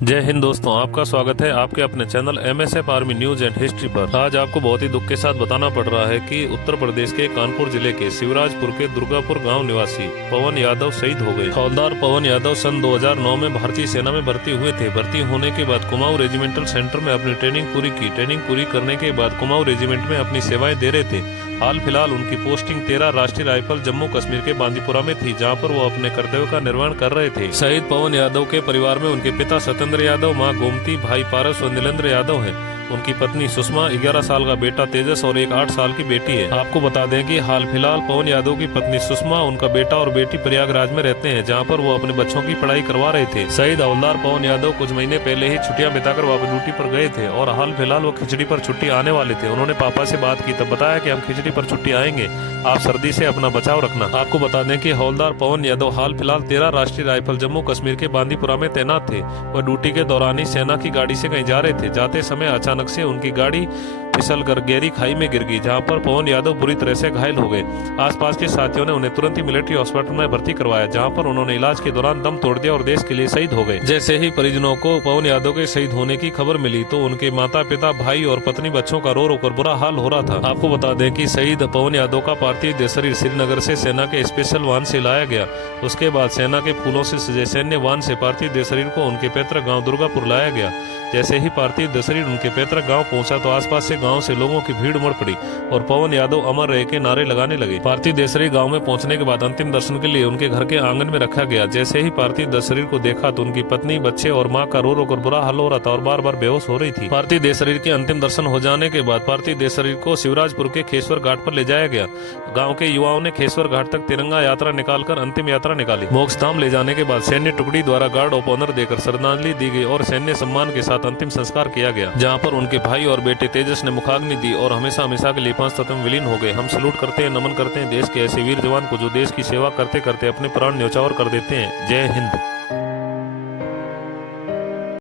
जय हिंद दोस्तों, आपका स्वागत है आपके अपने channel MSF army news and history पर। आज आपको बहुत ही दुख के साथ बताना पड़ रहा है कि उत्तर प्रदेश के कानपुर जिले के शिवराजपुर के दुर्गापुर गांव निवासी पवन यादव शहीद हो गए। हवलदार पवन यादव सन 2009 में भारतीय सेना में भर्ती हुए थे। भर्ती होने के बाद कुमाऊं रेजिमेंटल सेंटर में अपनी ट्रेनिंग पूरी की। ट्रेनिंग पूरी करने के बाद कुमाऊं रेजिमेंट में अपनी सेवाएं दे रहे थे। हाल फिलहाल उनकी पोस्टिंग 13 राष्ट्रीय राइफल जम्मू कश्मीर के बांदीपुरा में थी, जहां पर वो अपने कर्तव्य का निर्वहन कर रहे थे। शहीद पवन यादव के परिवार में उनके पिता सत्येंद्र यादव, मां गोमती, भाई पारस और नीलेंद्र यादव हैं। उनकी पत्नी सुषमा, 11 साल का बेटा तेजस और एक 8 साल की बेटी है। आपको बता दें कि हाल फिलहाल पवन यादव की पत्नी सुषमा, उनका बेटा और बेटी प्रयागराज में रहते हैं, जहां पर वो अपने बच्चों की पढ़ाई करवा रहे थे। शहीद हवलदार पवन यादव कुछ महीने पहले ही छुट्टियां बिताकर वापस ड्यूटी पर गए थे और हाल फिलहाल वो खिचड़ी पर छुट्टी आने वाले थे। उन्होंने पापा से बात की तब बताया कि हम खिचड़ी पर छुट्टी आएंगे, आप सर्दी से अपना बचाव रखना। आपको बता दें कि हवलदार पवन यादव हाल फिलहाल 13 राष्ट्रीय राइफल जम्मू कश्मीर के बांदीपुरा में तैनात थे। वह ड्यूटी के दौरान ही सेना की गाड़ी से कहीं जा रहे थे। जाते समय अचानक से उनकी गाड़ी फिसल कर गहरी खाई में गिर गई, जहां पर पवन यादव बुरी तरह से घायल हो गए। आसपास के साथियों ने उन्हें तुरंत ही मिलिट्री हॉस्पिटल में भर्ती करवाया, जहां पर उन्होंने इलाज के दौरान दम तोड़ दिया और देश के लिए शहीद हो गए। जैसे ही परिजनों को पवन यादव के शहीद होने की खबर मिली तो उनके माता पिता, भाई और पत्नी, बच्चों का रो रो कर बुरा हाल हो रहा था। आपको बता दें कि शहीद पवन यादव का पार्थिव देह शरीर श्रीनगर से सेना के स्पेशल वाहन से लाया गया। उसके बाद सेना के फूलों से सजे सैन्य वाहन से पार्थिव देह शरीर को उनके पैतृक गाँव दुर्गापुर लाया गया। जैसे ही पार्थिव देह शरीर उनके पैतृक गांव पहुंचा तो आसपास से गांव से लोगों की भीड़ उमड़ पड़ी और पवन यादव अमर रहे के नारे लगाने लगे। पार्थिव देह शरीर गांव में पहुंचने के बाद अंतिम दर्शन के लिए उनके घर के आंगन में रखा गया। जैसे ही पार्थिव देह शरीर को देखा तो उनकी पत्नी, बच्चे और मां का रो रो कर बुरा हाल हो रहा था और बार बार बेहोश हो रही थी। पार्थिव देह शरीर के अंतिम दर्शन हो जाने के बाद पार्थिव देह शरीर को शिवराजपुर के खेश्वर घाट पर ले जाया गया। गाँव के युवाओं ने खेश्वर घाट तक तिरंगा यात्रा निकालकर अंतिम यात्रा निकाली। मोक्ष धाम ले जाने के बाद सैन्य टुकड़ी द्वारा गार्ड ऑफ ऑनर देकर श्रद्धांजलि दी गई और सैन्य सम्मान के साथ अंतिम संस्कार किया गया, जहां पर उनके भाई और बेटे तेजस ने मुखाग्नि दी और हमेशा हमेशा के लिए 5 तत्व में विलीन हो गए। हम सलूट करते हैं, नमन करते हैं देश के ऐसे वीर जवान को जो देश की सेवा करते करते अपने प्राण न्यौछावर कर देते हैं। जय हिंद।